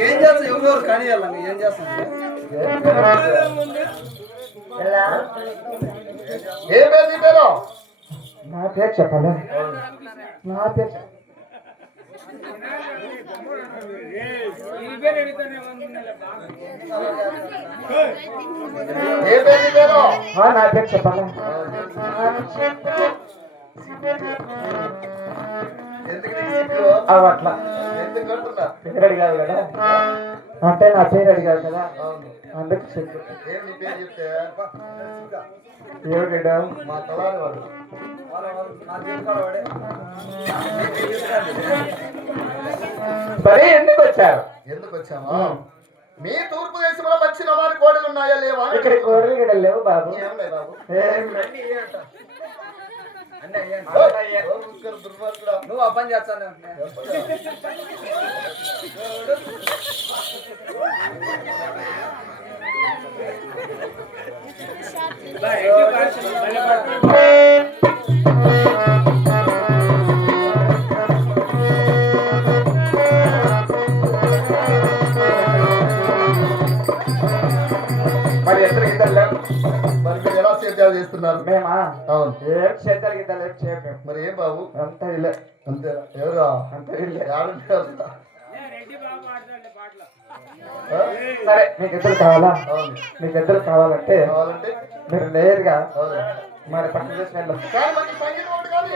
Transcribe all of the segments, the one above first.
ఏం చేస్తా ఎవరెవరు కానీ ఏం చేస్తాను ఏ పేరు నా పేరు చెప్పాలా నా పేరు ఏ పేరు నా పేరు చెప్పాలా అట్లా పేరు అడిగారు కదా అంటే నా పేరు అడిగారు కదా అందుకు చెప్పు ఏమిటా మా తలారి వాడు మరి ఎందుకు వచ్చారు ఎందుకు వచ్చామా మీ తూర్పు దేశంలో మంచి నవారి కోడలు ఉన్నాయా లేవా ఇక్కడ కోడలు గిడ లేవు బాబు బాబు నువ్వు ఆ పని చేస్తాను మరి ఎത്ര గిద్దలు లేవు మరి మీరు ఎలా సేద్యాలు చేస్తున్నారు మేమా అవును ఏం చేద్దరు గిద్దలు ఏం చేయము మరి ఏం బాబు అంతా ఇల్లే అంతేనా ఎవరా అంతా ఇల్లే సరే మీకు ఇద్దరు కావాలా అవును మీకు ఇద్దరు కావాలంటే కావాలంటే మీరు నేరుగా అవును మరి పక్కన చేసి వెళ్ళదు కానీ మంచి సంగీతం ఒకటి కాదు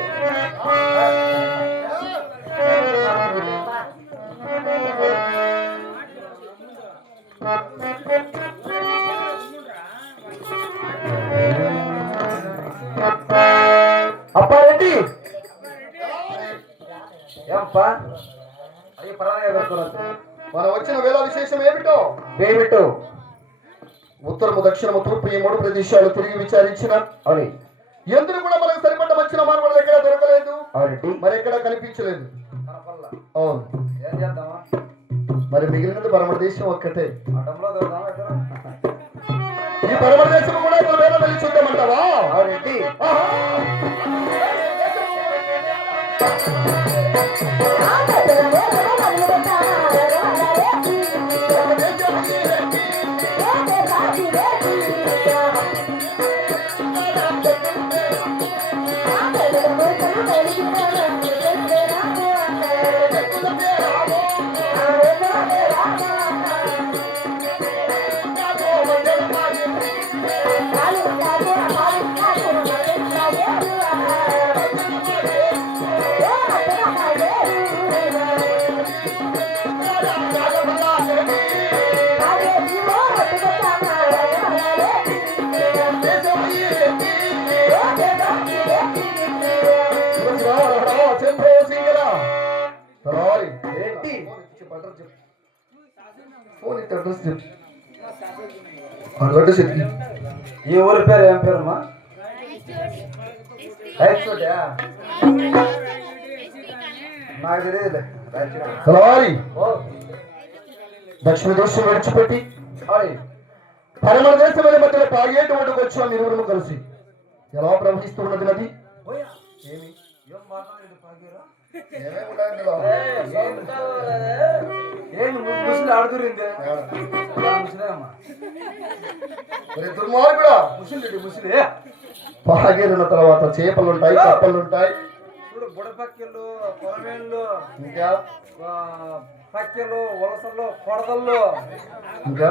అప్పారెడ్డి ఏంపా అయ్యి పరాగా పెట్టుకోవచ్చు మనం వచ్చిన వేళ విశేషం ఏమిటో ఏమిటో ఉత్తరము దక్షిణము తూర్పు ఈ మూడు ప్రదేశాలు తిరిగి విచారించిన అవును ఎందుకు కూడా మనకు సరిపడ్డ వచ్చిన మార్పుల దగ్గర దొరకలేదు అవునండి మరి ఎక్కడ కనిపించలేదు అవును ఏం చేద్దామా మరి మిగిలినది పరమ దేశం ఒక్కటే అడంలో దొరుకుతామా ఈ పరమ దేశం కూడా ఇక్కడ వేరే వెళ్ళి చూద్దామంటావా అవునండి ఈ ఊరి పేరు ఏం పేరమ్మా నాకు తెలియదులే దక్షిణ దేశం విడిచిపెట్టి పరమ దేశం మధ్యలో తాగేటి ఒడ్డుకు వచ్చాం ఇరువురు కలిసి ఎలా ప్రవహిస్తున్నది నది ఏమి దుర్మార్గుడా పాగేరున్న తర్వాత చేపలుంటాయి కప్పలుంటాయి చూడు బుడపక్కిళ్ళు కొరమేళ్ళు ఇంకా పక్కిళ్ళు వలసల్లో కొడదల్లో ఇంకా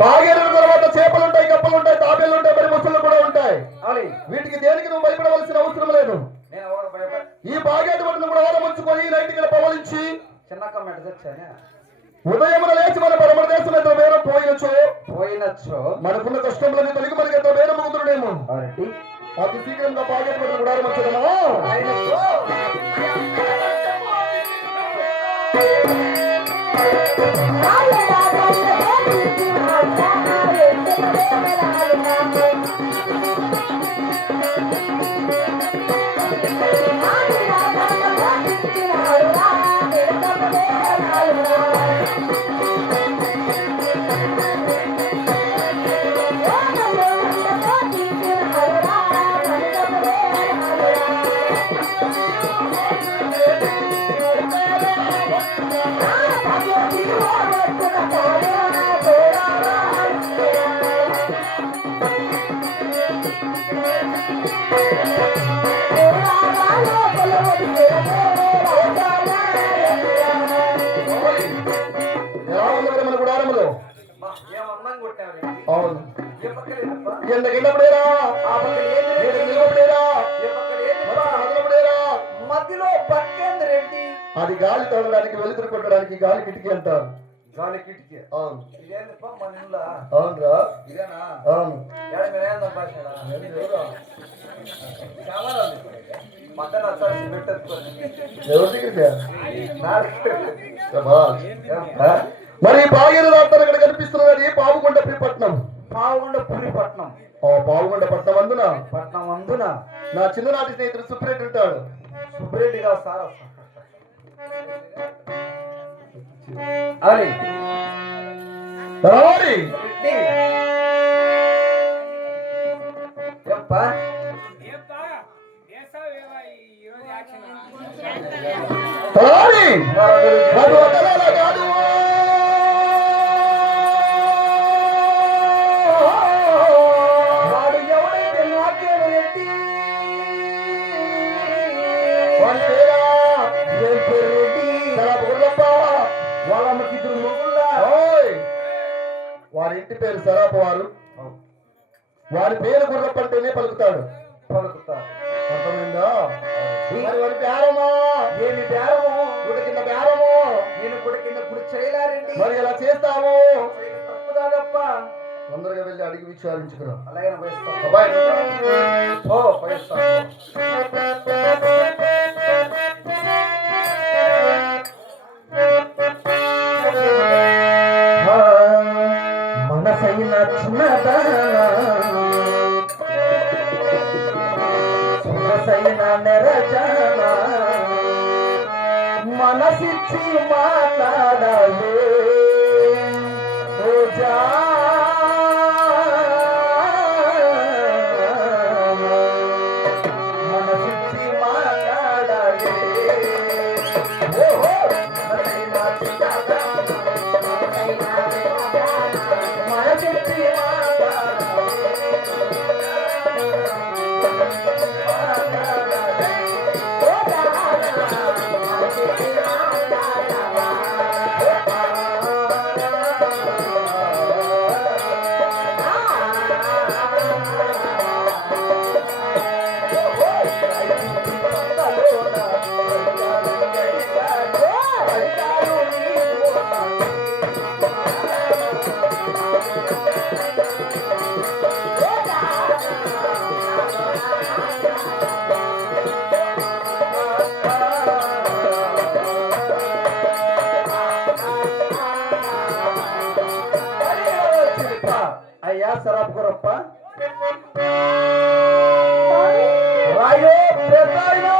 పాగేరున్న తర్వాత చేపలుంటాయి కప్పలుంటాయి తాబేళ్ళుంటాయి మరి ముసళ్ళు కూడా ఉంటాయి వీటికి దేనికి నువ్వు భయపడవలసిన అవసరం లేదు ఈ బాగేటి వాటిని కూడా ఆలముంచుకొని నైట్కి పవలించి చిన్నక్క మెడ తెచ్చానే ఉదయమున లేచి మన పరమ దేశం ఎంత వేరం పోయినచ్చో మనకున్న కష్టంలోని తొలగి మనకి ఎంత వేరం ముగుతుడేమో అతి శీఘ్రంగా బాగేటి వాటిని కూడా ఆలమంచడమా ఎండకిన్నప్పుడేరా మధ్యలో పక్కేంది రెడ్డి అది గాలి తోడడానికి వెలుతురు కొట్టడానికి గాలి కిటికీ అంటారు. గాలి కిటికీ అవును ఇదేందిప్పా మన ఇల్లు అవునురా ఇదేనా అవును ఏడ మీరేందా భాష పక్కన వచ్చాల్సి పెట్టేసుకొని ఎవరి దగ్గర మరి పాగేరు రాత్రి అక్కడ కనిపిస్తున్నది పావుగొండ పట్నం. పావుగొండ పురిపట్నం ఆ పావుగొండ పట్నం అందున పట్నం అందున నా చిన్ననాటి స్నేహితుడు సుబ్రెడ్డి ఉంటాడు. సుబ్రెడ్డి గారు సార్ అది రావాలి చెప్పా రావాలి వాడు వదలాల కాదు. వాడు ఎవడైతే నాకే రెడ్డి వాడి పేరా ఏం పేరు రెడ్డి గుర్రప్ప. వాళ్ళమ్మకి ఇద్దరు మొగుళ్ళా ఓయ్ వారి ఇంటి పేరు సరాప వారు. వారి పేరు గుర్రప్ప అంటేనే పలుకుతాడు. పలుకుతా అర్థమైందా? మరి వారి బేరమా ఏమి బేరము గుడి కింద బేరము. నేను కూడా కింద ఇప్పుడు చేయలారెడ్డి మరి ఎలా చేస్తావు? తప్పుదా తప్ప తొందరగా వెళ్ళి అడిగి విచారించుకురా. అలాగే పోయిస్తాను అబ్బాయి ఓ పోయిస్తాను మనసైన చిన్నదానా సొగసైన నెరజానా మనసిచ్చి మాట్లాడాలి ఓ మనసిచ్చి మాట్లాడాలి ఓహో మనసైన చిన్నదానా మనసిచ్చి అయ్యా సరాపు గురప్ప రాయో పెద్దాయనో